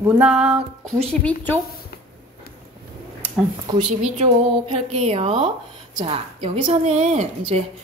문학 92쪽 92쪽 펼게요. 자, 여기서는 이제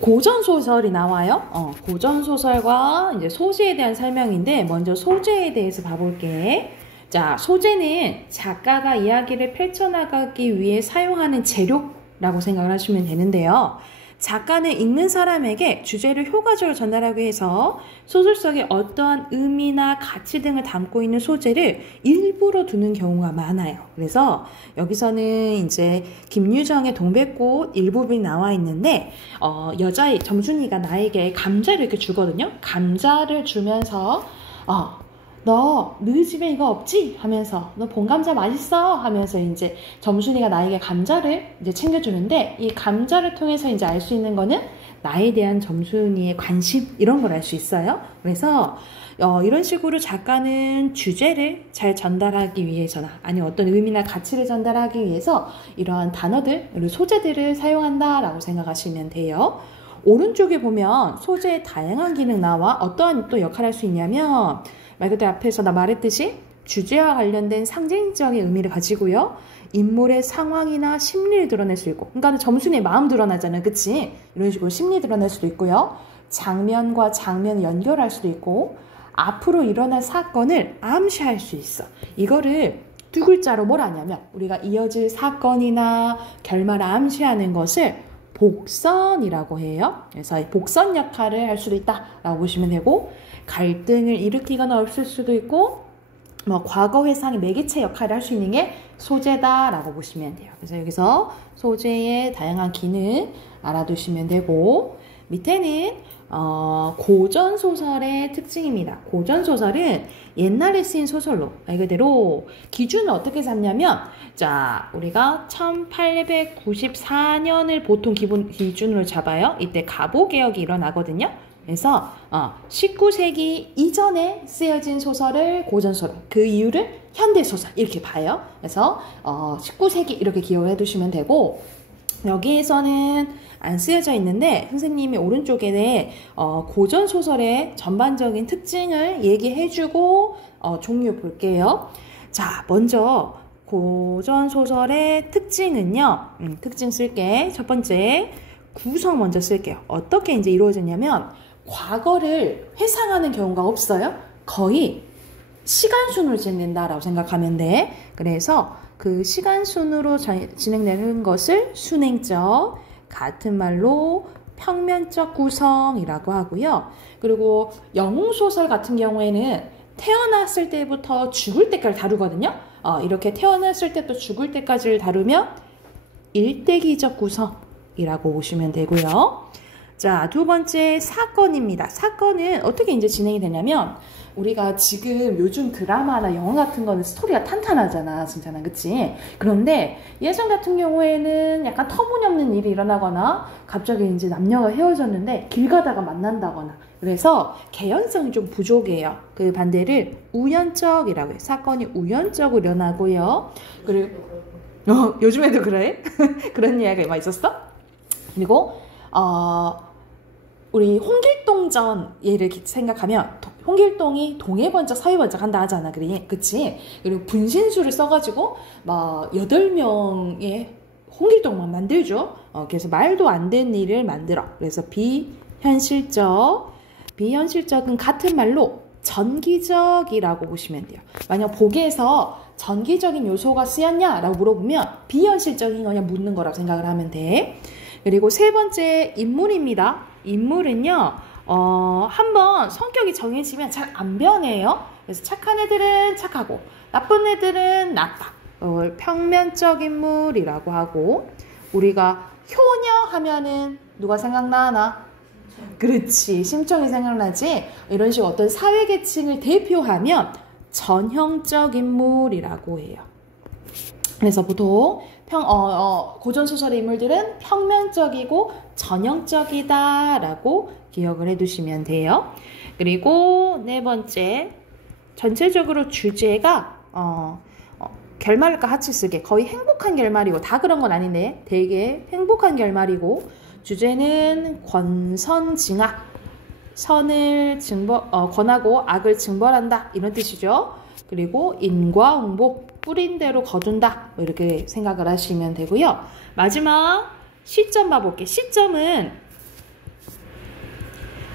고전소설이 나와요. 고전소설과 이제 소재에 대한 설명인데, 먼저 소재에 대해서 봐볼게. 자, 소재는 작가가 이야기를 펼쳐나가기 위해 사용하는 재료라고 생각을 하시면 되는데요. 작가는 읽는 사람에게 주제를 효과적으로 전달하기 위해서 소설 속에 어떠한 의미나 가치 등을 담고 있는 소재를 일부러 두는 경우가 많아요. 그래서 여기서는 이제 김유정의 동백꽃 일부분이 나와 있는데, 여자의 점순이가 나에게 감자를 이렇게 주거든요. 감자를 주면서, 너 집에 이거 없지? 하면서 너 본감자 맛있어? 하면서 이제 점순이가 나에게 감자를 이제 챙겨주는데, 이 감자를 통해서 이제 알 수 있는 거는 나에 대한 점순이의 관심, 이런 걸 알 수 있어요. 그래서 이런 식으로 작가는 주제를 잘 전달하기 위해서나 아니면 어떤 의미나 가치를 전달하기 위해서 이러한 단어들, 소재들을 사용한다라고 생각하시면 돼요. 오른쪽에 보면 소재의 다양한 기능 나와 어떠한 또 역할을 할 수 있냐면, 말 그대로 앞에서 나 말했듯이 주제와 관련된 상징적인 의미를 가지고요. 인물의 상황이나 심리를 드러낼 수 있고, 그러니까 점순이의 마음 드러나잖아요. 그치? 이런 식으로 심리 드러낼 수도 있고요. 장면과 장면을 연결할 수도 있고, 앞으로 일어날 사건을 암시할 수 있어. 이거를 두 글자로 뭘 하냐면, 우리가 이어질 사건이나 결말을 암시하는 것을 복선이라고 해요. 그래서 복선 역할을 할 수도 있다라고 보시면 되고, 갈등을 일으키거나 없앨 수도 있고, 과거 회상의 매개체 역할을 할 수 있는 게 소재다라고 보시면 돼요. 그래서 여기서 소재의 다양한 기능 알아두시면 되고, 밑에는 고전소설의 특징입니다. 고전소설은 옛날에 쓰인 소설로, 말 그대로 기준을 어떻게 잡냐면, 자, 우리가 1894년을 보통 기준으로 잡아요. 이때 갑오개혁이 일어나거든요. 그래서 19세기 이전에 쓰여진 소설을 고전소설, 그 이유를 현대소설 이렇게 봐요. 그래서 19세기 이렇게 기억을 해두시면 되고, 여기에서는 안 쓰여져 있는데 선생님이 오른쪽에 고전소설의 전반적인 특징을 얘기해주고 종류 볼게요. 자, 먼저 고전소설의 특징은요, 특징 쓸게. 첫 번째, 구성 먼저 쓸게요. 어떻게 이제 이루어졌냐면, 과거를 회상하는 경우가 없어요. 거의 시간순으로 진행된다라고 생각하면 돼. 그래서 그 시간순으로 진행되는 것을 순행적, 같은 말로 평면적 구성이라고 하고요. 그리고 영웅소설 같은 경우에는 태어났을 때부터 죽을 때까지 다루거든요. 이렇게 태어났을 때부터 죽을 때까지를 다루면 일대기적 구성이라고 보시면 되고요. 자, 두 번째 사건입니다. 사건은 어떻게 이제 진행이 되냐면, 우리가 지금 요즘 드라마나 영화 같은 거는 스토리가 탄탄하잖아, 진짜나, 그치? 그런데 예전 같은 경우에는 약간 터무니없는 일이 일어나거나, 갑자기 이제 남녀가 헤어졌는데 길 가다가 만난다거나, 그래서 개연성이 좀 부족해요. 그 반대를 우연적이라고 해요. 사건이 우연적으로 일어나고요. 그리고 요즘에도 그래? 그런 이야기가 많이 있었어? 그리고 우리 홍길동전 예를 생각하면, 홍길동이 동해번쩍 서해번쩍 한다 하잖아. 그치? 그리고 분신술을 써가지고 막 8명의 홍길동만 만들죠. 그래서 말도 안 되는 일을 만들어. 그래서 비현실적은 같은 말로 전기적이라고 보시면 돼요. 만약 보기에서 전기적인 요소가 쓰였냐라고 물어보면 비현실적인 거냐 묻는 거라고 생각을 하면 돼. 그리고 세 번째, 인물입니다. 인물은요, 한번 성격이 정해지면 잘 안 변해요. 그래서 착한 애들은 착하고, 나쁜 애들은 나빠. 평면적 인물이라고 하고, 우리가 효녀 하면은 누가 생각나나? 그렇지, 심청이 생각나지? 이런 식으로 어떤 사회계층을 대표하면 전형적 인물이라고 해요. 그래서 보통 고전소설의 인물들은 평면적이고 전형적이다라고 기억을 해두시면 돼요. 그리고 네 번째, 전체적으로 주제가 결말과 같이 쓰게 거의 행복한 결말이고, 다 그런 건 아닌데 되게 행복한 결말이고, 주제는 권선징악, 선을 권하고 악을 징벌한다 이런 뜻이죠. 그리고 인과응보 뿌린 대로 거둔다 뭐 이렇게 생각을 하시면 되고요. 마지막 시점 봐볼게요. 시점은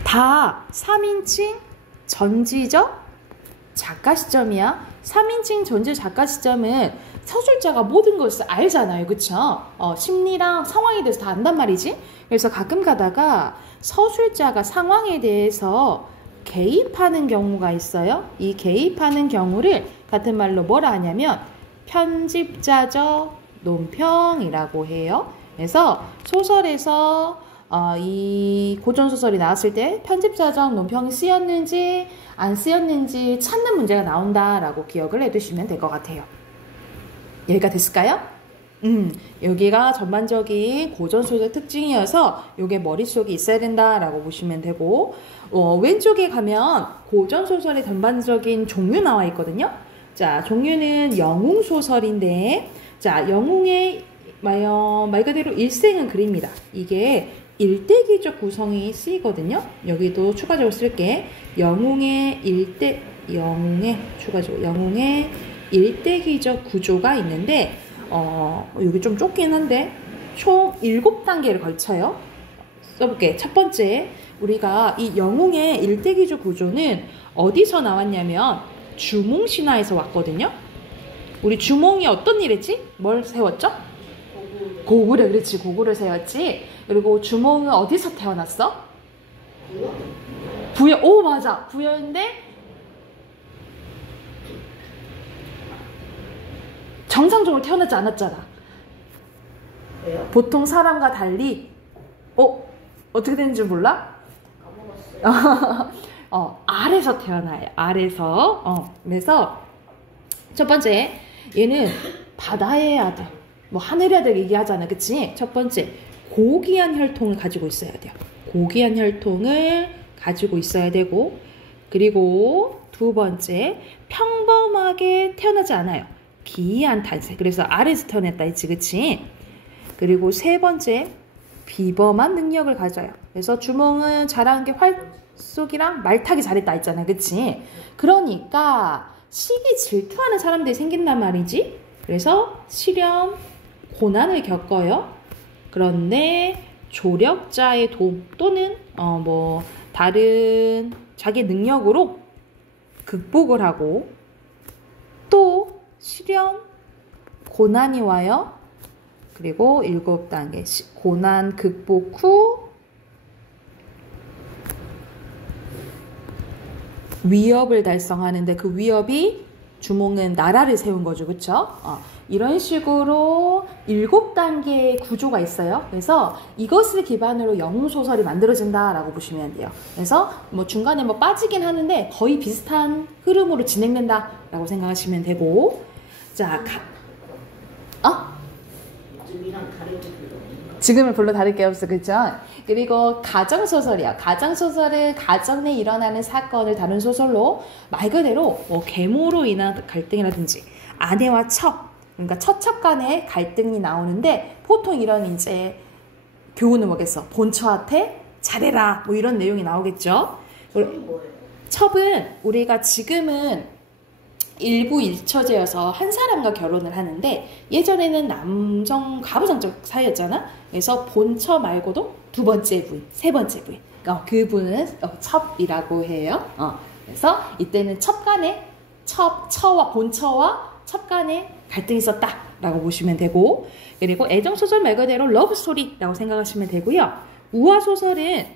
다 3인칭 전지적 작가 시점이야. 3인칭 전지 작가 시점은 서술자가 모든 것을 알잖아요. 그쵸? 심리랑 상황에 대해서 다 안단 말이지. 그래서 가끔 가다가 서술자가 상황에 대해서 개입하는 경우가 있어요. 이 개입하는 경우를 같은 말로 뭐라 하냐면 편집자적 논평이라고 해요. 그래서 소설에서 이 고전소설이 나왔을 때 편집자적 논평이 쓰였는지 안 쓰였는지 찾는 문제가 나온다라고 기억을 해두시면 될 것 같아요. 여기가 됐을까요? 여기가 전반적인 고전소설 특징이어서 이게 머릿속에 있어야 된다라고 보시면 되고 왼쪽에 가면 고전소설의 전반적인 종류 나와 있거든요. 자, 종류는 영웅소설인데 자, 영웅의 말 그대로 일생은 그립니다. 이게 일대기적 구성이 쓰이거든요. 여기도 추가적으로 쓸게. 영웅의 일대기적 구조가 있는데 여기 좀 좁긴 한데 총 7단계를 걸쳐요. 써볼게. 첫 번째, 우리가 이 영웅의 일대기적 구조는 어디서 나왔냐면 주몽신화에서 왔거든요. 우리 주몽이 어떤 일 했지? 뭘 세웠죠? 고구려. 그렇지, 고구려 세웠지. 그리고 주몽은 어디서 태어났어? 부여. 오, 맞아. 부여인데 정상적으로 태어나지 않았잖아. 왜요? 보통 사람과 달리 어떻게 되는지 몰라? 까먹었어요. 알에서 태어나요. 알에서. 그래서 첫 번째, 얘는 바다의 아들, 뭐 하늘의 아들 얘기하잖아. 그치? 첫 번째, 고귀한 혈통을 가지고 있어야 돼요. 고귀한 혈통을 가지고 있어야 되고, 그리고 두 번째, 평범하게 태어나지 않아요. 기이한 탄생. 그래서 알에서 태어났다 했지. 그치? 그리고 세 번째, 비범한 능력을 가져요. 그래서 주몽은 잘하는 게 활쏘기랑 말타기 잘했다 했잖아. 그치? 그러니까 시기 질투하는 사람들이 생긴단 말이지. 그래서 시련, 고난을 겪어요. 그런데 조력자의 도움 또는 다른 자기 능력으로 극복을 하고 또 시련, 고난이 와요. 그리고 7단계 고난 극복 후 위협을 달성하는데 그 위협이 주몽은 나라를 세운 거죠. 그쵸? 이런 식으로 7단계의 구조가 있어요. 그래서 이것을 기반으로 영웅소설이 만들어진다라고 보시면 돼요. 그래서 중간에 빠지긴 하는데 거의 비슷한 흐름으로 진행된다라고 생각하시면 되고, 자, 지금은 별로 다를 게 없어. 그쵸? 그리고 가정소설이야. 가정소설은 가정 내에 일어나는 사건을 다룬 소설로 말 그대로 계모로 인한 갈등이라든지 아내와 첩, 그러니까 처첩 간의 갈등이 나오는데 보통 이런 이제 교훈은 뭐겠어? 본처한테 잘해라 이런 내용이 나오겠죠. 첩은 우리가 지금은 일부 일처제여서 한 사람과 결혼을 하는데 예전에는 남성 가부장적 사이였잖아. 그래서 본처 말고도 두 번째 부인, 세 번째 부인, 그분은 첩이라고 해요. 그래서 이때는 처와 본처와 첩 간에 갈등이 있었다라고 보시면 되고, 그리고 애정소설 말 그대로 러브스토리라고 생각하시면 되고요. 우화소설은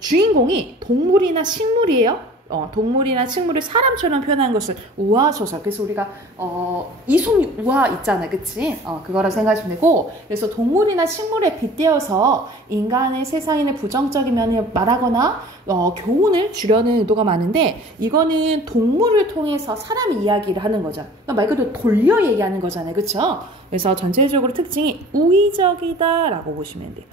주인공이 동물이나 식물이에요. 동물이나 식물을 사람처럼 표현한 것을 우화소설. 그래서 우리가 이솝 우화 있잖아. 그치? 그거라 생각하시면 되고, 그래서 동물이나 식물에 빗대어서 인간의 세상인의 부정적인 면을 말하거나 교훈을 주려는 의도가 많은데, 이거는 동물을 통해서 사람의 이야기를 하는 거죠. 그러니까 말 그대로 돌려 얘기하는 거잖아요. 그쵸? 그래서 전체적으로 특징이 우의적이다 라고 보시면 돼요.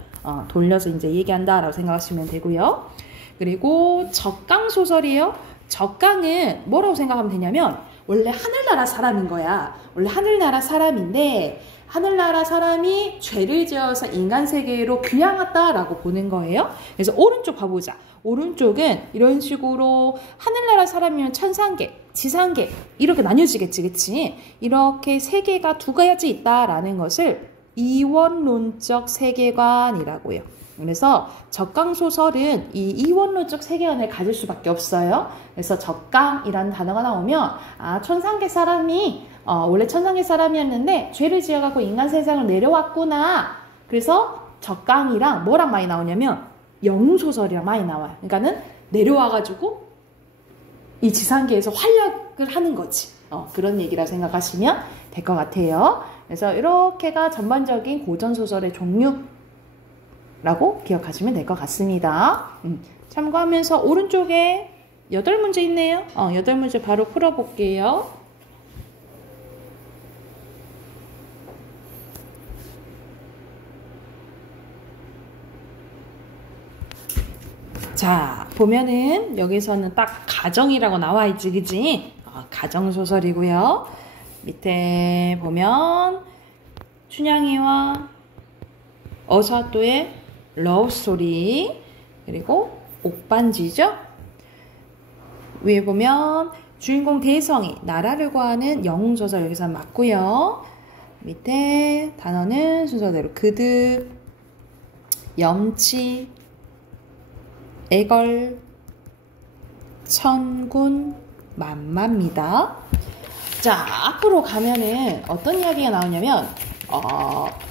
돌려서 이제 얘기한다 라고 생각하시면 되고요. 그리고 적강소설이에요. 적강은 뭐라고 생각하면 되냐면 원래 하늘나라 사람인 거야. 원래 하늘나라 사람인데 하늘나라 사람이 죄를 지어서 인간 세계로 귀양했다라고 보는 거예요. 그래서 오른쪽 봐보자. 오른쪽은 이런 식으로 하늘나라 사람이면 천상계, 지상계 이렇게 나뉘어지겠지, 그치? 이렇게 세계가 두 가지 있다라는 것을 이원론적 세계관이라고 해요. 그래서 적강소설은 이 이원론적 세계관을 가질 수밖에 없어요. 그래서 적강이라는 단어가 나오면 천상계 사람이 원래 천상계 사람이었는데 죄를 지어갖고 인간 세상을 내려왔구나. 그래서 적강이랑 뭐랑 많이 나오냐면 영웅소설이랑 많이 나와요. 그러니까는 내려와가지고 이 지상계에서 활약을 하는 거지. 그런 얘기라 생각하시면 될 것 같아요. 그래서 이렇게가 전반적인 고전소설의 종류라고 기억하시면 될 것 같습니다. 참고하면서 오른쪽에 8문제 있네요. 8문제 바로 풀어볼게요. 자, 보면은 여기서는 딱 가정이라고 나와 있지, 그지? 가정소설이고요. 밑에 보면 춘향이와 어사또의 러브스토리, 그리고 옥반지죠? 위에 보면 주인공 대성이 나라를 구하는 영웅소설 여기서 맞고요. 밑에 단어는 순서대로 그득, 염치, 애걸, 천군, 만마입니다. 자, 앞으로 가면은 어떤 이야기가 나오냐면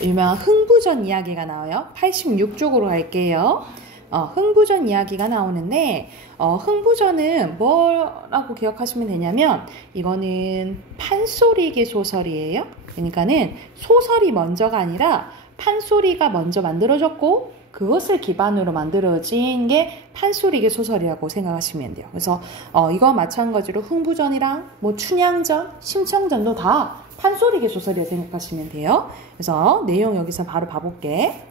유명한 흥부전 이야기가 나와요. 86쪽으로 갈게요. 흥부전 이야기가 나오는데 흥부전은 뭐라고 기억하시면 되냐면 이거는 판소리계 소설이에요. 그러니까는 소설이 먼저가 아니라 판소리가 먼저 만들어졌고 그것을 기반으로 만들어진 게 판소리계 소설이라고 생각하시면 돼요. 그래서 이거 마찬가지로 흥부전이랑 뭐 춘향전, 심청전도 다 판소리계 소설이라고 생각하시면 돼요. 그래서 내용 여기서 바로 봐볼게.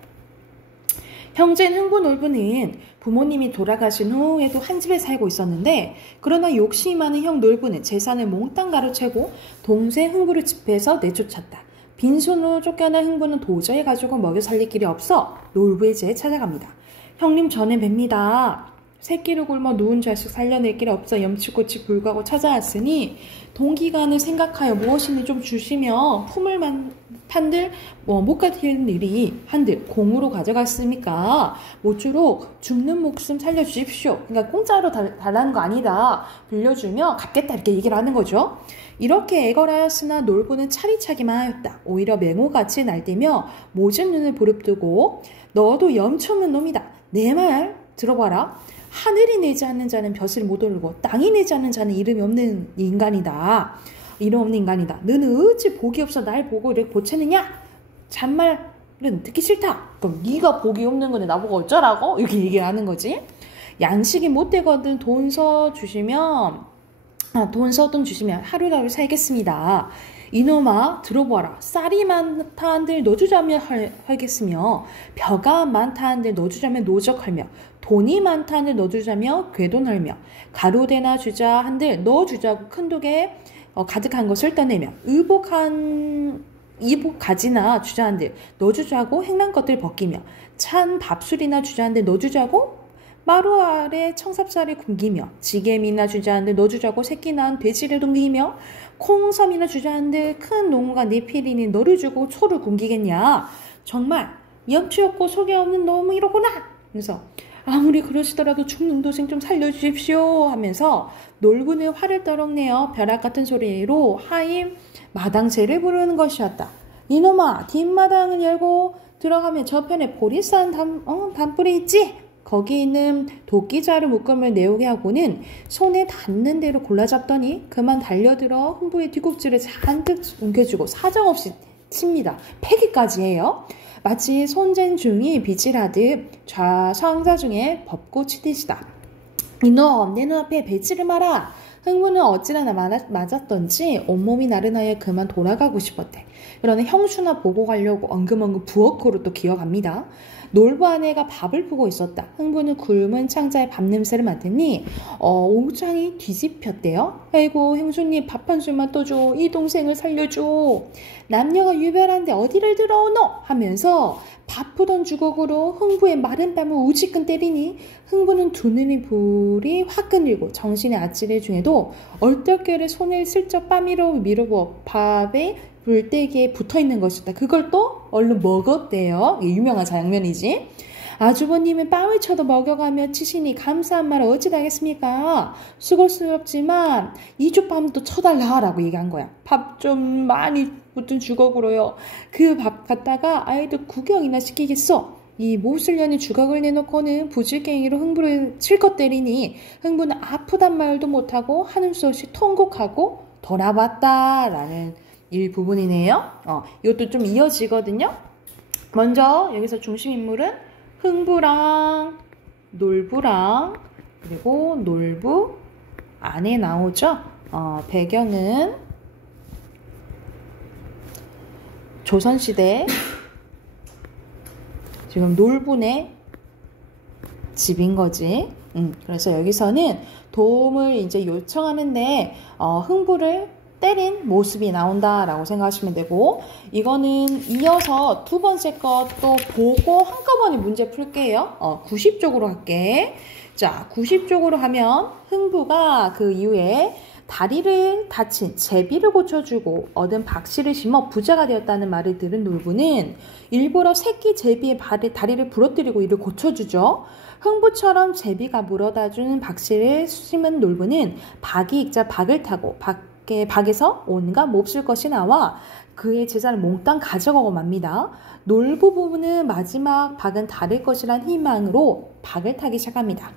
형제인 흥부놀부는 부모님이 돌아가신 후에도 한 집에 살고 있었는데 그러나 욕심이 많은 형 놀부는 재산을 몽땅 가로채고 동생 흥부를 집에서 내쫓았다. 빈손으로 쫓겨난 흥부는 도저히 가지고 먹여 살릴 길이 없어 놀부의 집에 찾아갑니다. 형님 전에 뵙니다. 새끼를 굶어 누운 자식 살려낼 길 없어 염치꼬치 불구하고 찾아왔으니 동기간을 생각하여 무엇이니 좀 주시며 품을 판들 못 가지는 일이 한들 공으로 가져갔습니까? 모쪼록 죽는 목숨 살려주십시오. 그러니까 공짜로 달라는 거 아니다. 빌려주며 갚겠다 이렇게 얘기를 하는 거죠. 이렇게 애걸하였으나 놀부는 차리차기만 하였다. 오히려 맹호같이 날뛰며 모진 눈을 부릅뜨고 너도 염쳐없는 놈이다. 내 말 들어봐라. 하늘이 내지 않는 자는 벼슬 못 오르고 땅이 내지 않는 자는 이름이 없는 인간이다. 이름 없는 인간이다. 너는 어찌 복이 없어 날 보고 이렇게 보채느냐? 잔말은 듣기 싫다. 그럼 네가 복이 없는 건데 나보고 어쩌라고? 이렇게 얘기를 하는 거지. 양식이 못 되거든 돈 서주시면 하루라도 살겠습니다. 이놈아 들어봐라. 쌀이 많다 한들 너주자면 헐겠으며 벼가 많다 한들 너주자면 노적할며 돈이 많다 한들 너주자며 궤돈할며 가로대나 주자 한들 너주자고 큰 독에 가득한 것을 떠내며 이복 가지나 주자 한들 너주자고 행난 것들 벗기며 찬 밥술이나 주자 한들 너주자고 마루 아래 청삽살을 굶기며 지게미나 주자한들 너주자고 새끼 낳은 돼지를 동기며 콩섬이나 주자한들 큰 농가 네필이니 너를 주고 소를 굶기겠냐. 정말 염치 없고 속이 없는 놈이로구나. 그래서 아무리 그러시더라도 죽는 도생 좀 살려주십시오 하면서 놀부는 화를 떨어내어 벼락 같은 소리로 하임 마당새를 부르는 것이었다. 이놈아 뒷마당을 열고 들어가면 저편에 보리산 담불이 있지? 거기 있는 도끼자루 묶음을 내오게 하고는 손에 닿는 대로 골라잡더니 그만 달려들어 흥부의 뒤꿈치를 잔뜩 웅겨주고 사정없이 칩니다. 패기까지 해요. 마치 손댄 중이 빗질하듯 좌상자 중에 법고 치듯이다. 이놈 내 눈앞에 배치를 마라. 흥부는 어찌나 맞았던지 온몸이 나른하여 그만 돌아가고 싶었대. 그러나 형수나 보고 가려고 엉금엉금 부엌으로 또 기어갑니다. 놀부 아내가 밥을 푸고 있었다. 흥부는 굶은 창자에 밥 냄새를 맡으니 옹장이 뒤집혔대요. 아이고 행수님 밥 한 줄만 떠줘. 이 동생을 살려줘. 남녀가 유별한데 어디를 들어오노? 하면서 바쁘던 주걱으로 흥부의 마른 뺨을 우지끈 때리니 흥부는 두 눈이 불이 확 끊이고 정신의 아찔해 중에도 얼떨결에 손을 슬쩍 뺨 위로 밀어부어 밥에 불때기에 붙어있는 것이다. 그걸 또 얼른 먹었대요. 이게 유명한 장면이지. 아주버님은 빵을 쳐도 먹여가며 치시니 감사한 말을 어찌하겠습니까? 수고스럽지만 이죽밥도 쳐달라라고 얘기한 거야. 밥 좀 많이 붙은 주걱으로요. 그 밥 갖다가 아이들 구경이나 시키겠어. 이 못쓸려니 주걱을 내놓고는 부질갱이로 흥부를 실컷 때리니 흥부는 아프단 말도 못하고 하는 수 없이 통곡하고 돌아봤다라는 일부분이네요. 이것도 좀 이어지거든요. 먼저 여기서 중심 인물은 흥부랑 놀부랑 그리고 놀부 안에 나오죠. 배경은 조선시대 지금 놀부네 집인 거지. 그래서 여기서는 도움을 이제 요청하는데 흥부를 때린 모습이 나온다라고 생각하시면 되고, 이거는 이어서 두 번째 것도 보고 한꺼번에 문제 풀게요. 90쪽으로 할게. 자, 90쪽으로 하면 흥부가 그 이후에 다리를 다친 제비를 고쳐주고 얻은 박씨를 심어 부자가 되었다는 말을 들은 놀부는 일부러 새끼 제비의 다리를 부러뜨리고 이를 고쳐주죠. 흥부처럼 제비가 물어다주는 박씨를 심은 놀부는 박이 익자 박을 타고 박에서 온갖 몹쓸 것이 나와 그의 제자를 몽땅 가져가고 맙니다. 놀부 부부는 마지막 박은 다를 것이란 희망으로 박을 타기 시작합니다.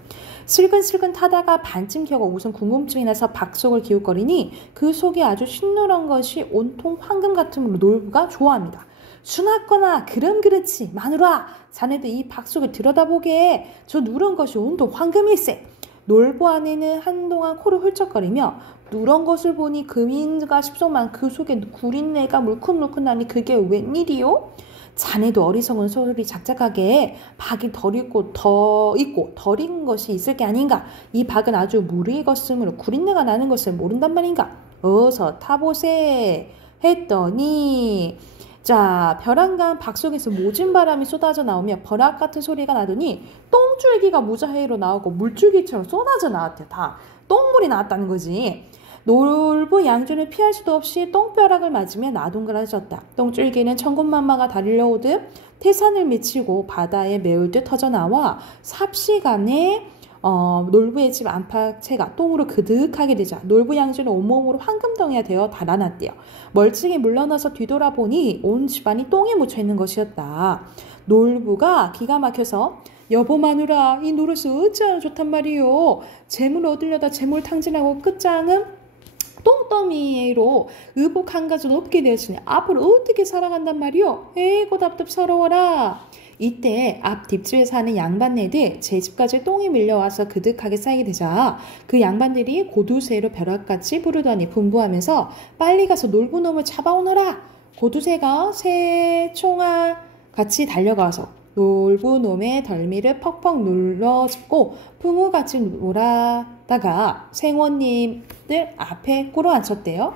슬근슬근 타다가 반쯤 겨고 우선 궁금증이 나서 박 속을 기웃거리니 그 속이 아주 흰노란 것이 온통 황금 같으므로 놀부가 좋아합니다. 순하거나 그럼 그렇지 마누라 자네도 이 박 속을 들여다보게. 저 누런 것이 온통 황금일세. 놀부 아내는 한동안 코를 훌쩍거리며 누런 것을 보니 금인가 싶소만 그 속에 구린내가 물큰물큰 나니 그게 웬일이요? 자네도 어리석은 소리 작작하게 박이 덜 익고 덜 익은 것이 있을 게 아닌가. 이 박은 아주 무르익었으므로 구린내가 나는 것을 모른단 말인가. 어서 타보세 했더니 자, 벼랑간 박 속에서 모진 바람이 쏟아져 나오며 버락 같은 소리가 나더니 똥줄기가 무자해로 나오고 물줄기처럼 쏟아져 나왔대. 다 똥물이 나왔다는 거지. 놀부 양주는 피할 수도 없이 똥벼락을 맞으며 나동그라졌다. 똥줄기는 천군만마가 달려오듯 태산을 미치고 바다에 메울 듯 터져나와 삽시간에 놀부의 집 안팎채가 똥으로 그득하게 되자 놀부 양주는 온몸으로 황금덩이가 되어 달아났대요. 멀찍이 물러나서 뒤돌아보니 온 집안이 똥에 묻혀있는 것이었다. 놀부가 기가 막혀서 여보 마누라 이 노릇이 어찌하여 좋단 말이요. 재물 얻으려다 재물 탕진하고 끝장은 똥더미로 의복 한 가지도 없게 되었으니 앞으로 어떻게 살아간단 말이요. 에이고 답답스러워라. 이때 앞 뒷집에 사는 양반네들 제 집까지 똥이 밀려와서 그득하게 쌓이게 되자 그 양반들이 고두쇠로 벼락같이 부르더니 분부하면서 빨리 가서 놀부놈을 잡아오너라. 고두쇠가 새 총알 같이 달려가서 놀부놈의 덜미를 퍽퍽 눌러짚고 풍우같이 놀아다가 생원님들 앞에 꿇어앉혔대요.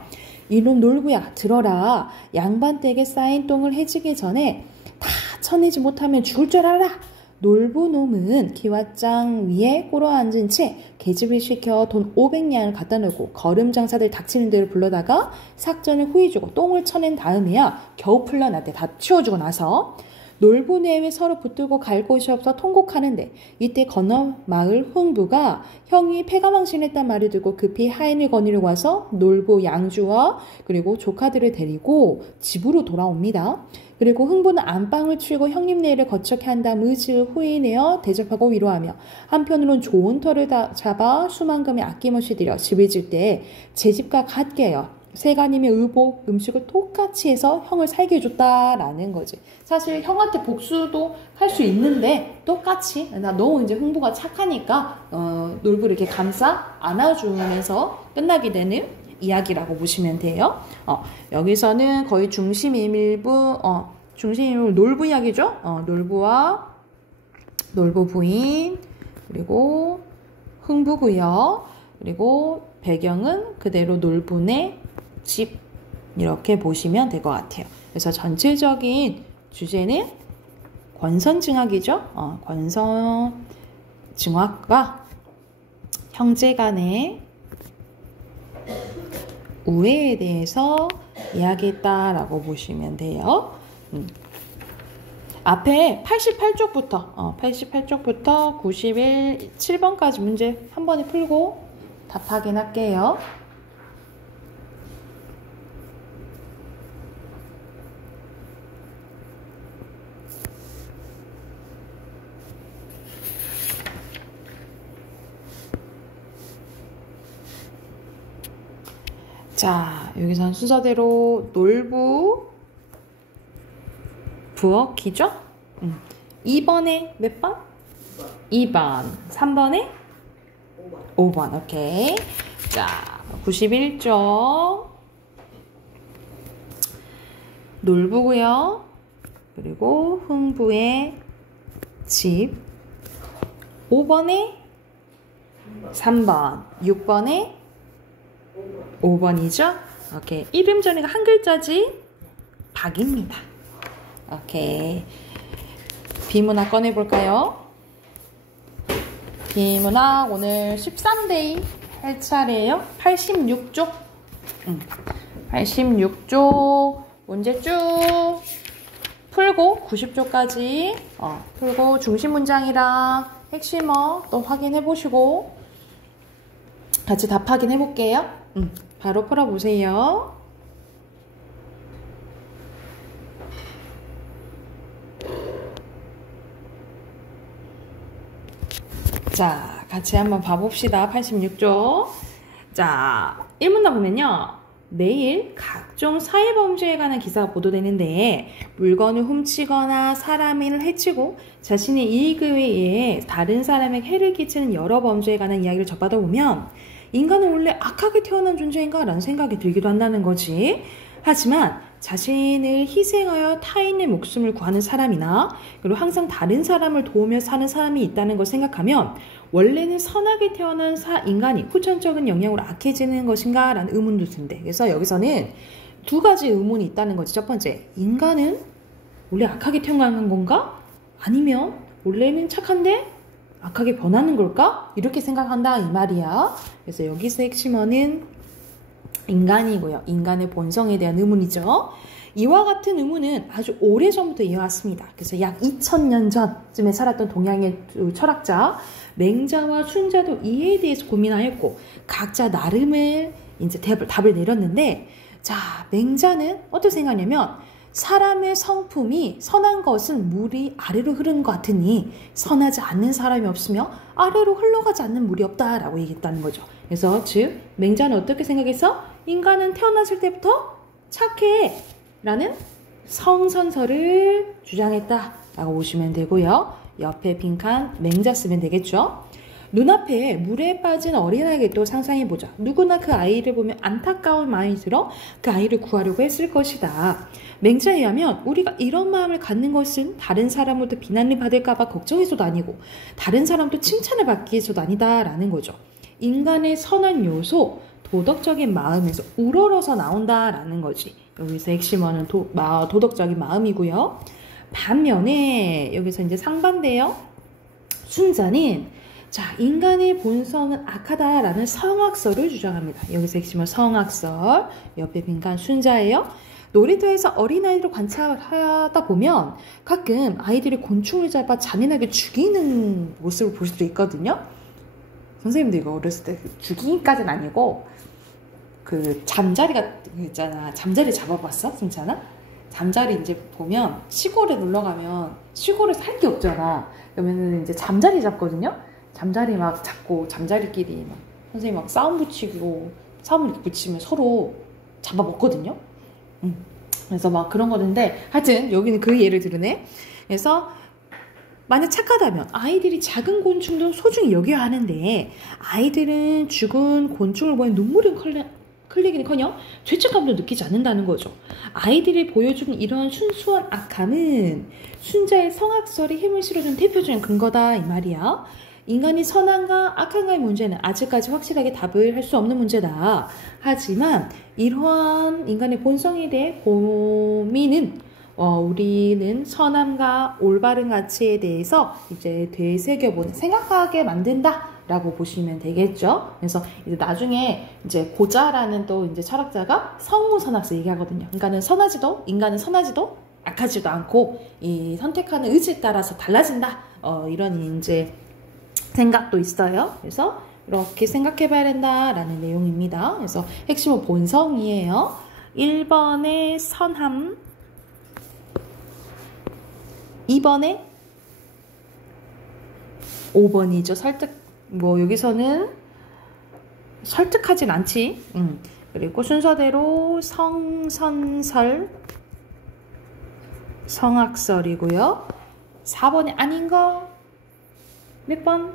이놈 놀부야 들어라. 양반댁에 쌓인 똥을 해지기 전에 다 쳐내지 못하면 죽을 줄 알아라. 놀부놈은 기왓장 위에 꿇어앉은 채 계집을 시켜 돈 500냥을 갖다 놓고 거름장사들 닥치는 대로 불러다가 삭전을 후해주고 똥을 쳐낸 다음에야 겨우 풀려났대. 다 치워주고 나서. 놀부 내외 서로 붙들고 갈 곳이 없어 통곡하는데 이때 건너 마을 흥부가 형이 폐가망신했단 말을 듣고 급히 하인을 거느리고 와서 놀부 양주와 그리고 조카들을 데리고 집으로 돌아옵니다. 그리고 흥부는 안방을 치우고 형님 내외를 거척해 한 다음 의지를 후인하여 대접하고 위로하며 한편으로는 좋은 터를 잡아 수만금에 아낌없이 들여 집을 질 때 제 집과 같게요. 세가님의 의복, 음식을 똑같이 해서 형을 살게 해줬다라는 거지. 사실 형한테 복수도 할 수 있는데 똑같이 너무 이제 흥부가 착하니까 놀부를 이렇게 감싸 안아주면서 끝나게 되는 이야기라고 보시면 돼요. 여기서는 거의 중심 인물 놀부 이야기죠. 놀부와 놀부 부인, 그리고 흥부고요. 그리고 배경은 그대로 놀부네 집, 이렇게 보시면 될 것 같아요. 그래서 전체적인 주제는 권선징악이죠. 권선징악과 형제간의 우애에 대해서 이야기했다라고 보시면 돼요. 앞에 88쪽부터 7번까지 문제 한 번에 풀고 답 확인할게요. 자, 여기선 순서대로 놀부 부엌이죠? 2번에 몇 번? 2번. 3번에? 5번. 오케이. 자, 91쪽. 놀부고요. 그리고 흥부의 집. 5번에 3번. 6번에 5번이죠? 오케이. 이름 전에가 한 글자지? 박입니다. 오케이. 비문학 꺼내볼까요? 비문학 오늘 13데이 할 차례예요. 86쪽. 86쪽 문제 쭉 풀고 90쪽까지 풀고 중심 문장이랑 핵심어 또 확인해 보시고 같이 답 확인해 볼게요. 바로 풀어보세요. 자, 같이 한번 봐봅시다. 86쪽. 자, 1문단 보면요. 매일 각종 사회범죄에 관한 기사가 보도되는데 물건을 훔치거나 사람을 해치고 자신의 이익을 위해 다른 사람에게 해를 끼치는 여러 범죄에 관한 이야기를 접하다 보면 인간은 원래 악하게 태어난 존재인가? 라는 생각이 들기도 한다는 거지. 하지만 자신을 희생하여 타인의 목숨을 구하는 사람이나 그리고 항상 다른 사람을 도우며 사는 사람이 있다는 걸 생각하면 원래는 선하게 태어난 인간이 후천적인 영향으로 악해지는 것인가? 라는 의문도 든대. 그래서 여기서는 두 가지 의문이 있다는 거지. 첫 번째, 인간은 원래 악하게 태어난 건가? 아니면 원래는 착한데 악하게 변하는 걸까? 이렇게 생각한다 이 말이야. 그래서 여기서 핵심어는 인간이고요. 인간의 본성에 대한 의문이죠. 이와 같은 의문은 아주 오래전부터 이어왔습니다. 그래서 약 2000년 전쯤에 살았던 동양의 철학자 맹자와 순자도 이에 대해서 고민하였고 각자 나름의 이제 답을 내렸는데, 자, 맹자는 어떻게 생각하냐면 사람의 성품이 선한 것은 물이 아래로 흐르는 것 같으니 선하지 않는 사람이 없으며 아래로 흘러가지 않는 물이 없다라고 얘기했다는 거죠. 그래서 즉 맹자는 어떻게 생각해서 인간은 태어났을 때부터 착해 라는 성선설을 주장했다라고 보시면 되고요. 옆에 빈칸 맹자 쓰면 되겠죠. 눈앞에 물에 빠진 어린아이에게 또 상상해보자. 누구나 그 아이를 보면 안타까운 마음이 들어 그 아이를 구하려고 했을 것이다. 맹자에 의하면 우리가 이런 마음을 갖는 것은 다른 사람으로부터 비난을 받을까봐 걱정해서도 아니고 다른 사람도 칭찬을 받기 위해서도 아니다라는 거죠. 인간의 선한 요소, 도덕적인 마음에서 우러러서 나온다라는 거지. 여기서 핵심어는 도덕적인 마음이고요. 반면에 여기서 이제 상반돼요. 순자는 자, 인간의 본성은 악하다라는 성악설을 주장합니다. 여기서 핵심은 성악설, 옆에 빈칸 순자예요. 놀이터에서 어린아이들을 관찰하다 보면 가끔 아이들이 곤충을 잡아 잔인하게 죽이는 모습을 볼 수도 있거든요. 선생님도 이거 어렸을 때 죽이기까지는 아니고 그 잠자리 같은 거 있잖아. 잠자리 잡아봤어? 진짜나? 잠자리 이제 보면 시골에 놀러 가면 시골에 살 게 없잖아. 그러면은 이제 잠자리 잡거든요. 잠자리 막 잡고 잠자리끼리 막 선생님 막 싸움 붙이고 싸움 이렇게 붙이면 서로 잡아먹거든요. 그래서 막 그런 거는데 하여튼 여기는 그 예를 들으네. 그래서 만약 착하다면 아이들이 작은 곤충도 소중히 여겨야 하는데 아이들은 죽은 곤충을 보면 눈물이 클릭이는커녕 죄책감도 느끼지 않는다는 거죠. 아이들이 보여주는 이런 순수한 악함은 순자의 성악설에 힘을 실어준 대표적인 근거다 이 말이야. 인간이 선한가 악한가의 문제는 아직까지 확실하게 답을 할 수 없는 문제다. 하지만 이러한 인간의 본성에 대해 고민은 우리는 선함과 올바른 가치에 대해서 이제 되새겨보는, 생각하게 만든다 라고 보시면 되겠죠. 그래서 이제 나중에 이제 고자라는 또 이제 철학자가 성무선악서 얘기하거든요. 인간은 선하지도 악하지도 않고 이 선택하는 의지에 따라서 달라진다. 이런 이제 생각도 있어요. 그래서 이렇게 생각해 봐야 된다라는 내용입니다. 그래서 핵심은 본성이에요. 1번에 선함, 2번에 5번이죠. 설득. 여기서는 설득하진 않지. 그리고 순서대로 성선설, 성악설이고요. 4번이 아닌 거 몇 번?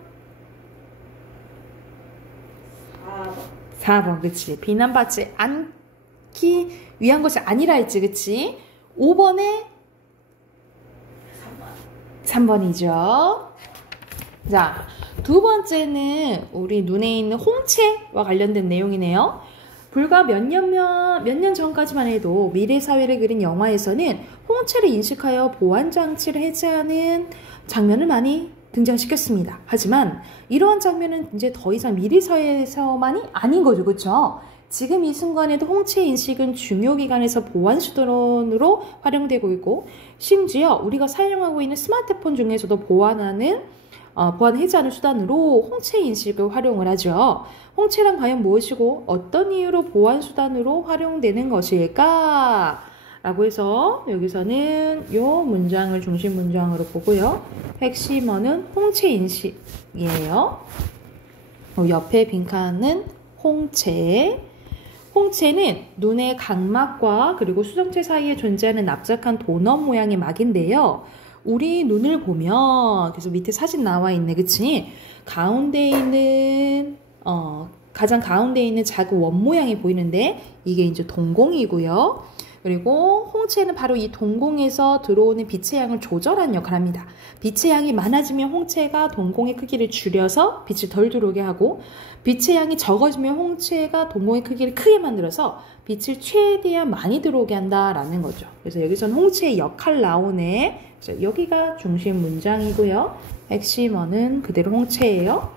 4번. 그치. 비난받지 않기 위한 것이 아니라 했지. 그치. 5번에 3번이죠. 자, 두 번째는 우리 눈에 있는 홍채와 관련된 내용이네요. 불과 몇 년 전까지만 해도 미래 사회를 그린 영화에서는 홍채를 인식하여 보안 장치를 해제하는 장면을 많이 등장시켰습니다. 하지만 이러한 장면은 이제 더 이상 미래 사회에서만이 아닌 거죠. 그렇죠? 지금 이 순간에도 홍채 인식은 중요기관에서 보안 수단으로 활용되고 있고, 심지어 우리가 사용하고 있는 스마트폰 중에서도 보안 해제하는 수단으로 홍채 인식을 활용을 하죠. 홍채란 과연 무엇이고 어떤 이유로 보안 수단으로 활용되는 것일까? 라고 해서 여기서는 이 문장을 중심 문장으로 보고요. 핵심어는 홍채 인식이에요. 옆에 빈칸은 홍채. 홍채는 눈의 각막과 그리고 수정체 사이에 존재하는 납작한 도넛 모양의 막인데요. 우리 눈을 보면, 그래서 밑에 사진 나와 있네, 그치? 가장 가운데 있는 작은 원 모양이 보이는데, 이게 이제 동공이고요. 그리고 홍채는 바로 이 동공에서 들어오는 빛의 양을 조절하는 역할을 합니다. 빛의 양이 많아지면 홍채가 동공의 크기를 줄여서 빛을 덜 들어오게 하고, 빛의 양이 적어지면 홍채가 동공의 크기를 크게 만들어서 빛을 최대한 많이 들어오게 한다라는 거죠. 그래서 여기서는 홍채의 역할 나오네. 그래서 여기가 중심 문장이고요. 핵심어는 그대로 홍채예요.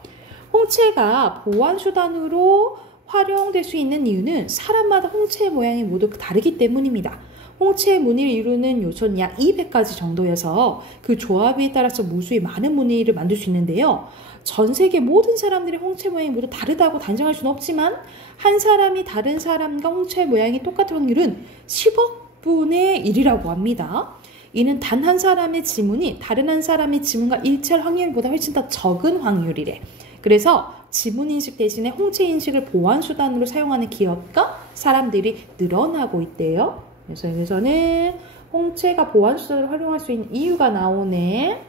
홍채가 보안 수단으로 활용될 수 있는 이유는 사람마다 홍채의 모양이 모두 다르기 때문입니다. 홍채의 무늬를 이루는 요소는 약 200가지 정도여서 그 조합에 따라서 무수히 많은 무늬를 만들 수 있는데요. 전 세계 모든 사람들의 홍채 모양이 모두 다르다고 단정할 수는 없지만 한 사람이 다른 사람과 홍채 모양이 똑같은 확률은 10억 분의 1이라고 합니다. 이는 단 한 사람의 지문이 다른 한 사람의 지문과 일치할 확률보다 훨씬 더 적은 확률이래. 그래서 지문 인식 대신에 홍채 인식을 보안 수단으로 사용하는 기업과 사람들이 늘어나고 있대요. 그래서 여기서는 홍채가 보안 수단으로 활용할 수 있는 이유가 나오네.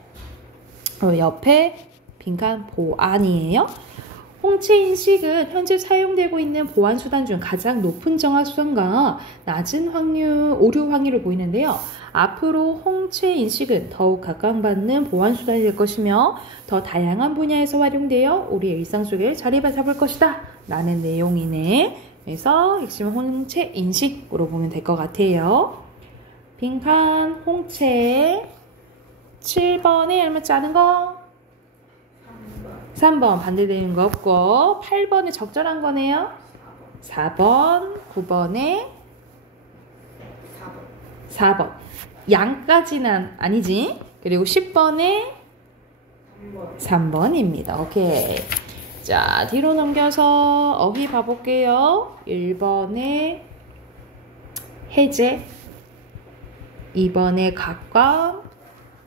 옆에 빈칸 보안이에요. 홍채 인식은 현재 사용되고 있는 보안 수단 중 가장 높은 정확 수단과 낮은 오류 확률을 보이는데요. 앞으로 홍채 인식은 더욱 각광받는 보안 수단이 될 것이며 더 다양한 분야에서 활용되어 우리의 일상 속에 자리 잡을 것이다 라는 내용이네. 그래서 핵심은 홍채 인식으로 보면 될 것 같아요. 빈칸 홍채. 7번에 얼마 짜는 거? 3번 반대되는 거 없고, 8번에 적절한 거네요. 4번, 9번에 4번. 양까지는 아니지. 그리고 10번에 3번입니다. 오케이. 자, 뒤로 넘겨서 어휘 봐볼게요. 1번에 해제, 2번에 각광,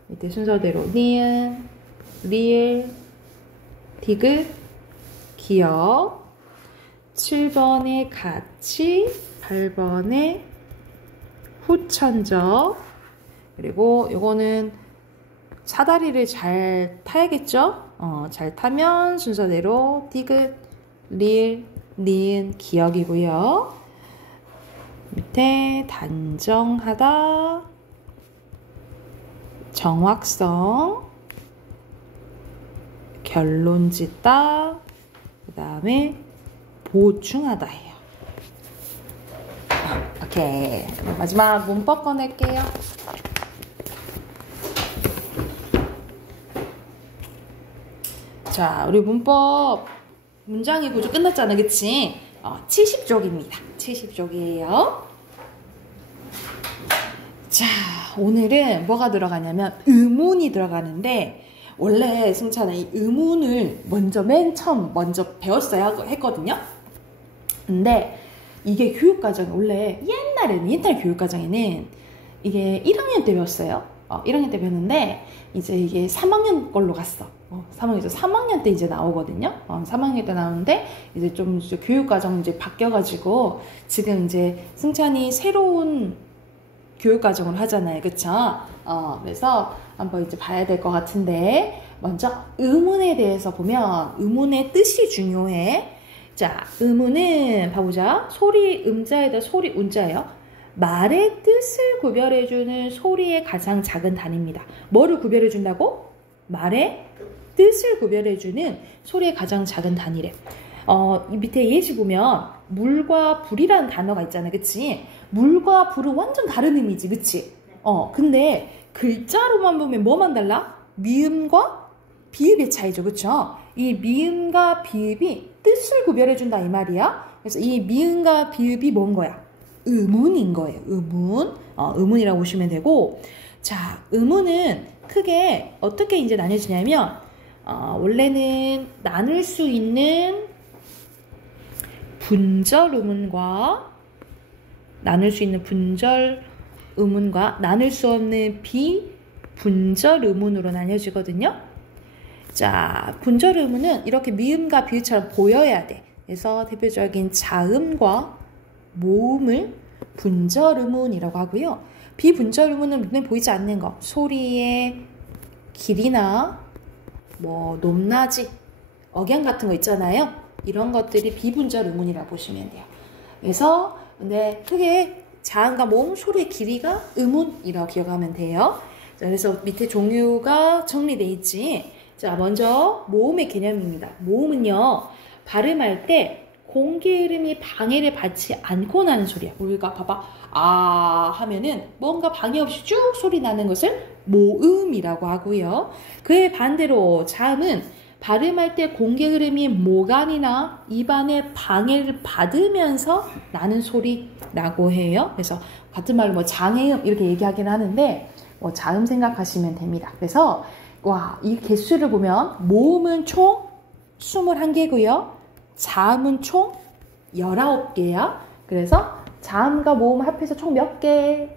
밑에 순서대로 니은, 리을, 디귿, 기억, 7번에 가치, 8번에 후천적, 그리고 요거는 사다리를 잘 타야겠죠? 잘 타면 순서대로 디귿, 리을, 니은 기억이고요. 밑에 단정하다, 정확성, 결론 짓다, 그 다음에 보충하다예요. 오케이. 마지막 문법 꺼낼게요. 자, 우리 문법 문장의 구조 끝났잖아, 그치? 70쪽입니다. 70쪽이에요. 자, 오늘은 뭐가 들어가냐면 의문이 들어가는데, 원래 승찬아 이 의문을 맨 처음 배웠어야 했거든요. 근데 이게 교육과정, 원래 옛날 교육과정에는 이게 1학년 때 배웠어요. 1학년 때 배웠는데 이제 이게 3학년 걸로 갔어. 3학년 때 이제 나오거든요. 3학년 때 나오는데 이제 좀 교육과정 이제 바뀌어가지고 지금 이제 승찬이 새로운 교육과정을 하잖아요. 그쵸? 그래서 한번 이제 봐야 될 것 같은데, 먼저 의문에 대해서 보면 의문의 뜻이 중요해. 자, 의문은 봐보자. 소리 음자에다 소리 운자예요. 말의 뜻을 구별해주는 소리의 가장 작은 단위입니다. 뭐를 구별해준다고? 말의 뜻을 구별해주는 소리의 가장 작은 단위래. 이 밑에 예시 보면 물과 불이라는 단어가 있잖아, 그치? 물과 불은 완전 다른 의미지, 그치? 근데 글자로만 보면 뭐만 달라? 미음과 비읍의 차이죠, 그쵸? 이 미음과 비읍이 뜻을 구별해준다 이 말이야. 그래서 이 미음과 비읍이 뭔 거야? 의문인 거예요. 의문. 의문이라고 보시면 되고, 자, 의문은 크게 어떻게 이제 나뉘어지냐면, 원래는 나눌 수 있는 분절 의문과 나눌 수 있는 분절 의문과 나눌 수 없는 비분절 의문으로 나뉘어지거든요. 자, 분절 의문은 이렇게 미음과 비읍처럼 보여야 돼. 그래서 대표적인 자음과 모음을 분절 의문이라고 하고요. 비분절 의문은 눈에 보이지 않는 거, 소리의 길이나 뭐 높낮이, 억양 같은 거 있잖아요. 이런 것들이 비분절 의문이라고 보시면 돼요. 그래서 근데 크게 자음과 모음, 소리의 길이가 의문이라고 기억하면 돼요. 자, 그래서 밑에 종류가 정리되어 있지. 자, 먼저 모음의 개념입니다. 모음은요, 발음할 때 공기 흐름이 방해를 받지 않고 나는 소리야. 우리가 봐봐, 아 하면은 뭔가 방해 없이 쭉 소리 나는 것을 모음이라고 하고요. 그에 반대로 자음은 발음할 때 공기 흐름이 모간이나 입안에 방해를 받으면서 나는 소리라고 해요. 그래서 같은 말로 뭐 장해음 이렇게 얘기하긴 하는데 자음 생각하시면 됩니다. 그래서 이 개수를 보면 모음은 총 21개고요. 자음은 총 19개야. 그래서 자음과 모음 합해서 총 몇 개?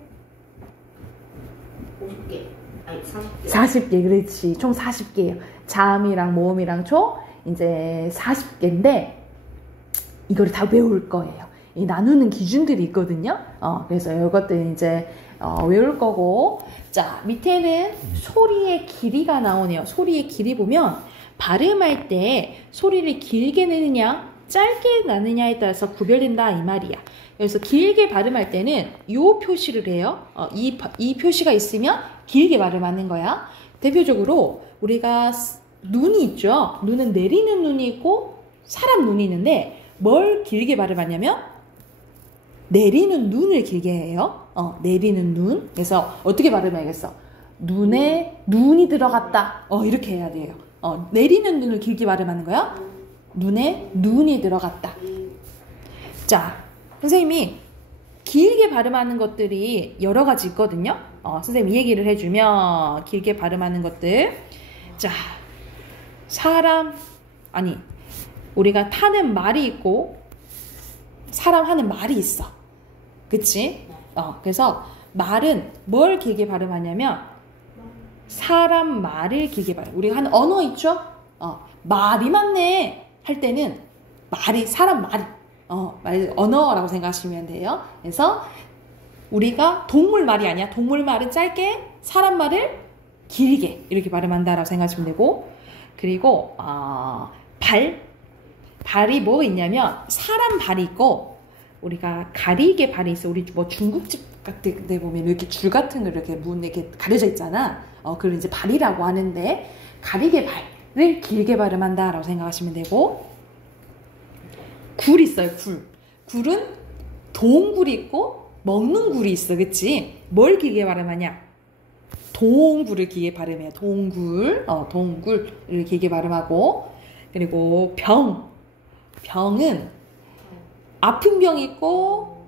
50개. 아니, 40개. 40개, 그렇지. 총 40개예요. 자음이랑 모음이랑 총 이제 40개인데 이거를 다 외울 거예요. 이 나누는 기준들이 있거든요. 그래서 이것들 이제 외울 거고, 자, 밑에는 소리의 길이가 나오네요. 소리의 길이 보면 발음할 때 소리를 길게 내느냐 짧게 나느냐에 따라서 구별된다 이 말이야. 그래서 길게 발음할 때는 이 표시를 해요. 이 표시가 있으면 길게 발음하는 거야. 대표적으로 우리가 눈이 있죠. 눈은 내리는 눈이 있고 사람 눈이 있는데 뭘 길게 발음하냐면 내리는 눈을 길게 해요. 내리는 눈. 그래서 어떻게 발음해야겠어? 눈에 눈이 들어갔다. 이렇게 해야 돼요. 내리는 눈을 길게 발음하는 거야. 눈에 눈이 들어갔다. 자, 선생님이 길게 발음하는 것들이 여러 가지 있거든요. 선생님이 얘기를 해주면 길게 발음하는 것들. 자, 우리가 타는 말이 있고 사람 하는 말이 있어. 그치? 그래서 말은 뭘 길게 발음하냐면 사람 말을 길게 발음. 우리가 하는 언어 있죠? 말이 맞네 할 때는 사람 말이 언어라고 생각하시면 돼요. 그래서 우리가 동물 말이 아니야. 동물 말은 짧게, 사람 말을 길게 이렇게 발음한다라고 생각하시면 되고, 그리고 발이 뭐가 있냐면 사람 발이 있고 우리가 가리개 발이 있어. 우리 뭐 중국집 같은 데 보면 이렇게 줄 같은 거 이렇게 문 이렇게 가려져 있잖아. 그걸 이제 발이라고 하는데 가리개 발을 길게 발음한다라고 생각하시면 되고 굴 있어요. 굴은 동굴이 있고 먹는 굴이 있어. 그치? 뭘 길게 발음하냐? 동굴을 길게 발음해요. 동굴을 길게 발음하고 그리고 병은 아픈 병 있고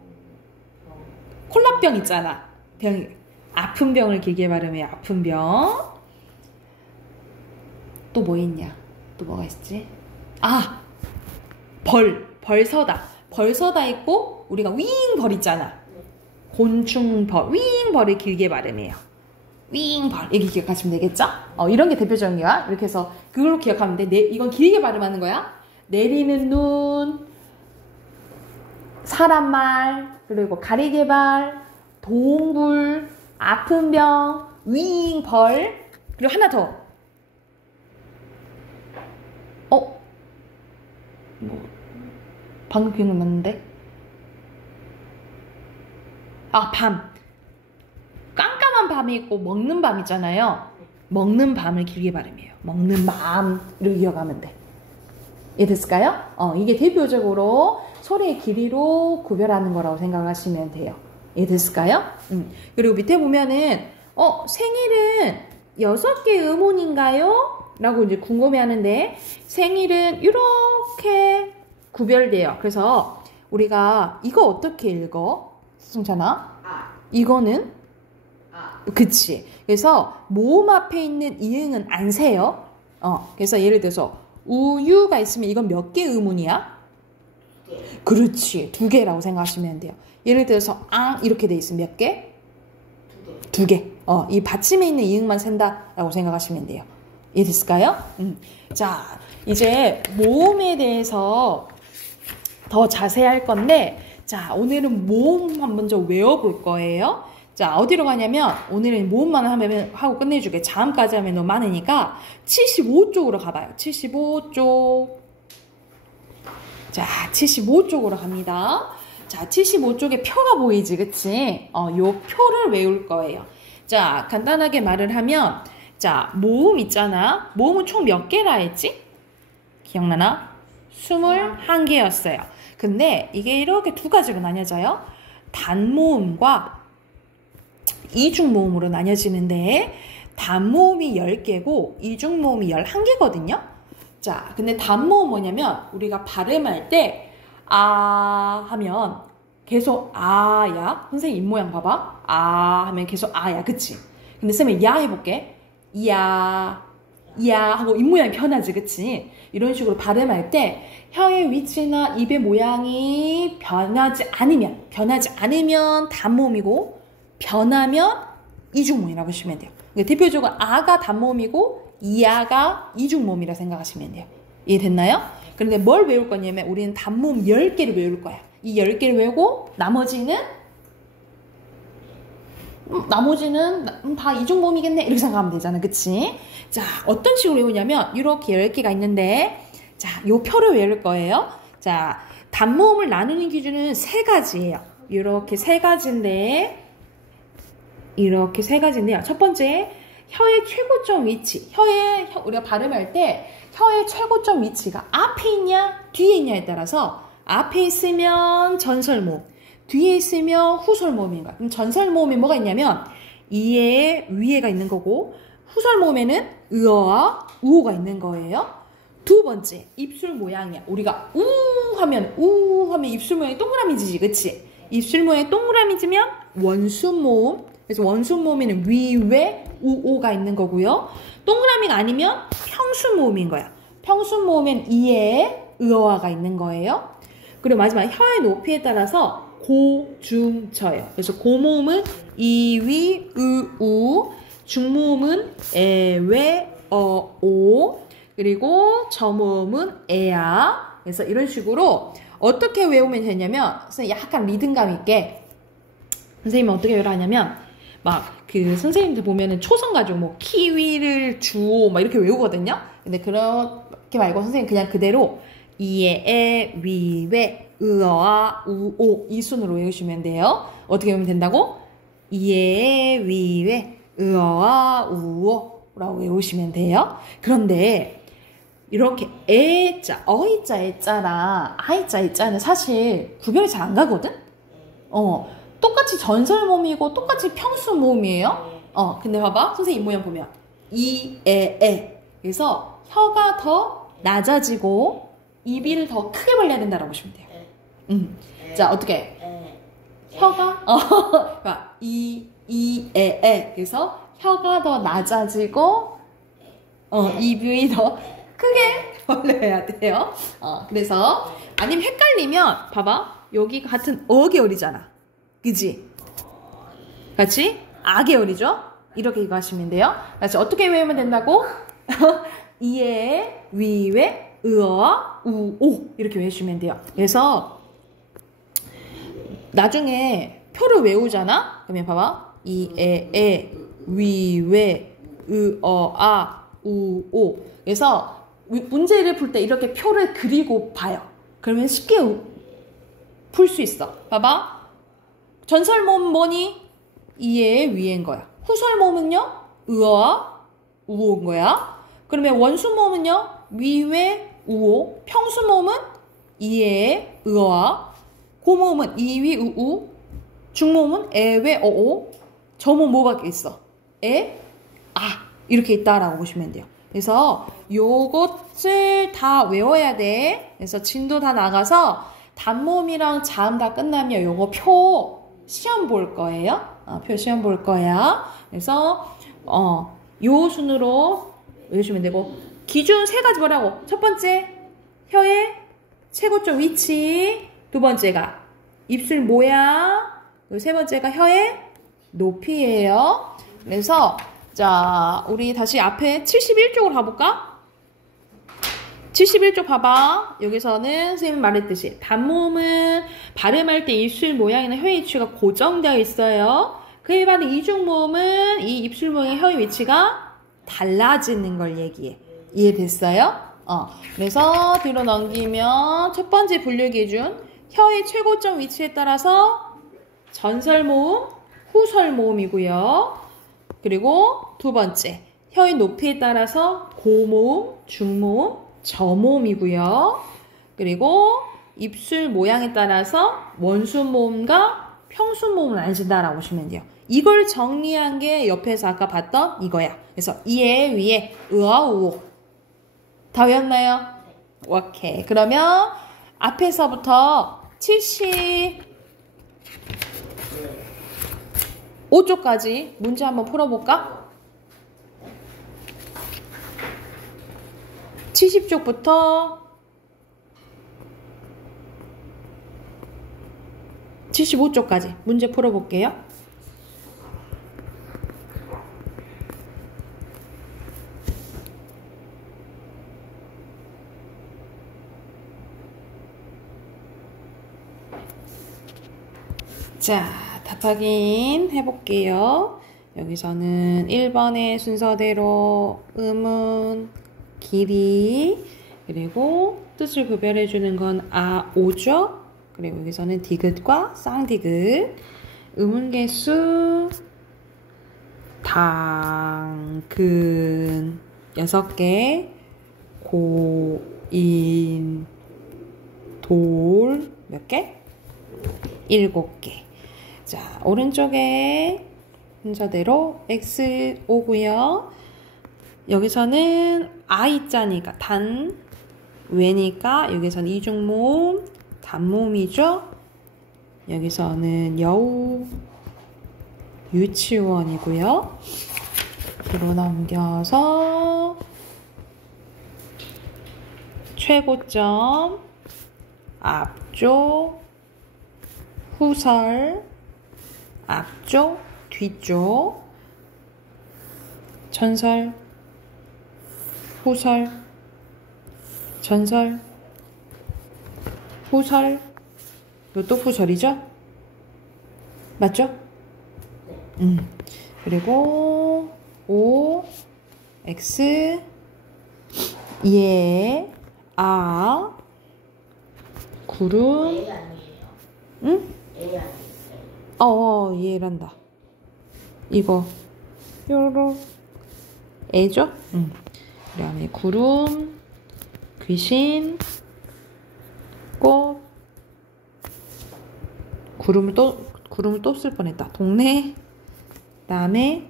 콜라병 있잖아. 아픈 병을 길게 발음해요. 아픈 병. 또 뭐 있냐? 또 뭐가 있지? 벌서다 있고 우리가 윙벌 있잖아. 곤충벌, 윙벌을 길게 발음해요. 윙벌 이렇게 기억하시면 되겠죠? 이런 게 대표적인 거야. 이렇게 해서 그걸로 기억하면 돼. 이건 길게 발음하는 거야. 내리는 눈, 사람말, 그리고 가리개발, 동굴, 아픈 병, 윙벌, 그리고 하나 더. 방금 기억났는데? 밤. 깜깜한 밤이 있고 먹는 밤 있잖아요. 먹는 밤을 길게 발음해요. 먹는 밤을 기억하면 돼. 이해됐을까요? 이게 대표적으로 소리의 길이로 구별하는 거라고 생각하시면 돼요. 이해됐을까요? 그리고 밑에 보면은 생일은 6개 음운인가요? 라고 이제 궁금해하는데 생일은 이렇게 구별돼요. 그래서 우리가 이거 어떻게 읽어? 승찬아? 이거는? 그치. 그래서 모음 앞에 있는 이응은 안 세요. 그래서 예를 들어서 우유가 있으면 이건 몇 개 음운이야? 그렇지. 2개라고 생각하시면 돼요. 예를 들어서 이렇게 돼 있으면 몇 개? 2개. 이 받침에 있는 이응만 센다라고 생각하시면 돼요. 이해됐을까요? 자, 이제 모음에 대해서 더 자세히 할 건데, 자, 오늘은 모음만 먼저 외워볼 거예요. 자, 어디로 가냐면, 오늘은 모음만 하고 끝내주게. 자음까지 하면 너무 많으니까, 75쪽으로 가봐요. 75쪽. 자, 75쪽으로 갑니다. 자, 75쪽에 표가 보이지, 그치? 요 표를 외울 거예요. 자, 간단하게 말을 하면, 자, 모음 있잖아. 모음은 총 몇 개라 했지? 기억나나? 21개였어요. 근데 이게 이렇게 2가지로 나뉘어져요. 단모음과 이중모음으로 나뉘어지는데 단모음이 10개고 이중모음이 11개거든요. 자, 근데 단모음 뭐냐면 우리가 발음할 때 하면 계속 야. 선생님 입모양 봐봐. 하면 계속 야. 그치? 근데 쌤이 야 해볼게. 야 하고 입모양이 변하지. 그치? 이런 식으로 발음할 때 혀의 위치나 입의 모양이 변하지 않으면 단모음이고 변하면 이중모음이라고 보시면 돼요. 그러니까 대표적으로 아가 단모음이고 이아가 이중모음이라 생각하시면 돼요. 이해됐나요? 그런데 뭘 외울 거냐면 우리는 단모음 10개를 외울 거야. 이 10개를 외우고 나머지는 다 이중모음이겠네 이렇게 생각하면 되잖아. 그치? 자, 어떤 식으로 외우냐면 이렇게 10개가 있는데 자, 요 표를 외울 거예요. 자, 단모음을 나누는 기준은 3가지예요. 이렇게 3가지인데요. 첫 번째, 혀의 최고점 위치. 우리가 발음할 때 혀의 최고점 위치가 앞에 있냐, 뒤에 있냐에 따라서 앞에 있으면 전설모음, 뒤에 있으면 후설모음인 거야. 그럼 전설모음에 뭐가 있냐면 이에 위에가 있는 거고 후설모음에는 으어와 우호가 있는 거예요. 2번째, 입술 모양이야. 우리가 우 하면 입술 모양이 동그라미지지, 그치? 입술 모양이 동그라미지면 원순모음. 그래서 원순모음에는 위외 우오가 있는 거고요. 동그라미가 아니면 평순모음인 거야. 평순모음엔 이에 으어와가 있는 거예요. 그리고 마지막 혀의 높이에 따라서 고, 중, 저예요. 그래서 고모음은 이, 위, 으, 우, 중모음은 에, 웨, 오, 그리고 저모음은 에야. 그래서 이런 식으로 어떻게 외우면 되냐면 선생님 약간 리듬감 있게 선생님은 어떻게 외우냐면 막 그 선생님들 보면은 초성 가지고 뭐 키위를 주오 막 이렇게 외우거든요. 근데 그렇게 말고 선생님 그냥 그대로 이에, 에, 위, 왜, 으어아, 우, 오. 이 순으로 외우시면 돼요. 어떻게 외우면 된다고? 이에, 에, 위, 왜, 으어아, 우, 오. 라고 외우시면 돼요. 그런데 이렇게 에자, 어이자, 에자랑 아이자, 에자는 사실 구별이 잘 안 가거든? 똑같이 전설모음이고 똑같이 평수모음이에요. 근데 봐봐. 선생님 모양 보면 이, 에. 그래서 혀가 더 낮아지고 입을 더 크게 벌려야 된다라고 보시면 돼요. 자, 어떻게? 혀가 그러니까 이, 에. 그래서 혀가 더 낮아지고 입이 더 크게 벌려야 돼요. 그래서 아니면 헷갈리면 봐봐. 여기 같은 어 계열이잖아. 그지? 같이 아 계열이죠? 이렇게 이거 하시면 돼요. 다시 어떻게 외우면 된다고? 이에, 위에, 으어, 우, 오 이렇게 외우시면 돼요. 그래서 나중에 표를 외우잖아? 그러면 봐봐. 이에, 에, 위, 왜, 으어, 아, 우, 오. 그래서 문제를 풀 때 이렇게 표를 그리고 봐요. 그러면 쉽게 풀 수 있어. 봐봐. 전설모음 뭐니? 이에, 위에인 거야. 후설모음은요? 으어아, 우오인 거야. 그러면 원수모음은요? 위외, 우오. 평수모음은 이에, 으어아. 고모음은 이위, 우우. 중모음은 에외, 어오. 저모음 뭐밖에 있어? 에, 아. 이렇게 있다라고 보시면 돼요. 그래서 요것을 다 외워야 돼. 그래서 진도 다 나가서 단모음이랑 자음 다 끝나면 요거 표 시험 볼 거예요. 표 시험 볼 거야. 그래서 요 순으로 외우시면 되고 기준 세 가지 뭐라고? 첫 번째 혀의 최고점 위치, 두 번째가 입술 모양, 그리고 세 번째가 혀의 높이예요. 그래서 자, 우리 다시 앞에 71쪽으로 가볼까? 71쪽 봐봐. 여기서는 선생님이 말했듯이 단모음은 발음할 때 입술 모양이나 혀의 위치가 고정되어 있어요. 그에 반해 이중모음은 이 입술 모양의 혀의 위치가 달라지는 걸 얘기해. 이해됐어요? 그래서 뒤로 넘기면 첫 번째 분류 기준 혀의 최고점 위치에 따라서 전설모음, 후설모음이고요. 그리고 두 번째, 혀의 높이에 따라서 고모음, 중모음, 저모음이고요. 그리고 입술 모양에 따라서 원수모음과 평수모음을 알신다라고 보시면 돼요. 이걸 정리한 게 옆에서 아까 봤던 이거야. 그래서 이에, 위에, 으아, 우오. 다 외웠나요? 오케이. 그러면 앞에서부터 75쪽까지 문제 한번 풀어볼까? 70쪽부터 75쪽까지 문제 풀어볼게요. 자, 답 확인 해볼게요. 여기서는 1번의 순서대로 음은 길이, 그리고 뜻을 구별해주는 건 아, 오죠? 그리고 여기서는 디귿과 쌍디귿, 음운 개수, 당근 6개, 고인, 돌 몇 개? 7개. 자, 오른쪽에 순서대로 X 오고요. 여기서는 I자니까 단, 외니까 여기서는 이중모음, 단모음이죠. 여기서는 여우, 유치원이고요. 뒤로 넘겨서 최고점, 앞쪽, 후설, 앞쪽, 뒤쪽, 전설, 후설, 전설, 후설, 이것도 후설이죠? 맞죠? 그리고 O, X, 예, 아, 구름. A 아니에요? 응? A 아니에요? 이해란다. 이거 요로 애죠? 응. 그다음에 구름, 귀신, 꽃. 구름을 또 쓸 뻔했다. 동네. 그다음에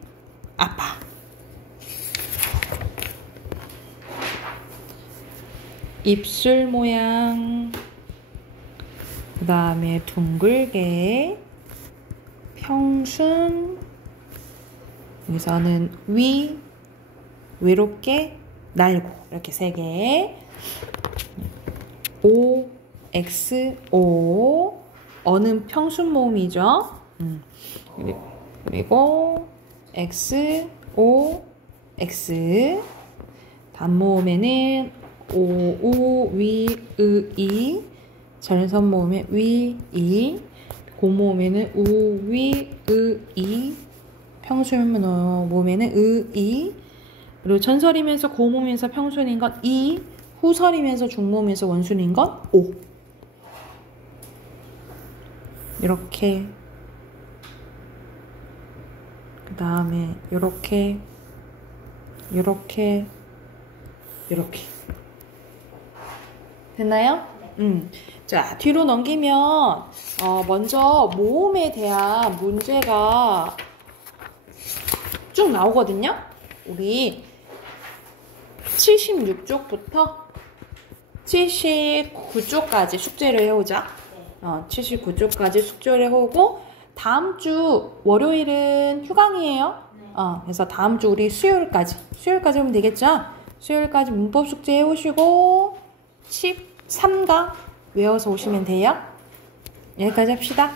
아빠. 입술 모양. 그다음에 둥글게. 평순. 여기서는 외롭게, 날고. 이렇게 3개. O, X, O. 어는 평순 모음이죠. 그리고 X, O, X. 단모음에는 O, U, 위, 으, 이. 전선 모음에 위, 이. 고모음에는 우, 위, 으, 이. 평순 모음에는 으, 이. 그리고 전설이면서 고모음에서 평순인 건 이. 후설이면서 중모음에서 원순인 건 오. 이렇게. 그 다음에 이렇게 됐나요? 자, 뒤로 넘기면 먼저 모음에 대한 문제가 쭉 나오거든요. 우리 76쪽부터 79쪽까지 숙제를 해오자. 79쪽까지 숙제를 해오고 다음 주 월요일은 휴강이에요. 그래서 다음 주 우리 수요일까지 하면 되겠죠? 수요일까지 문법 숙제 해오시고 13강 외워서 오시면 돼요. 여기까지 합시다.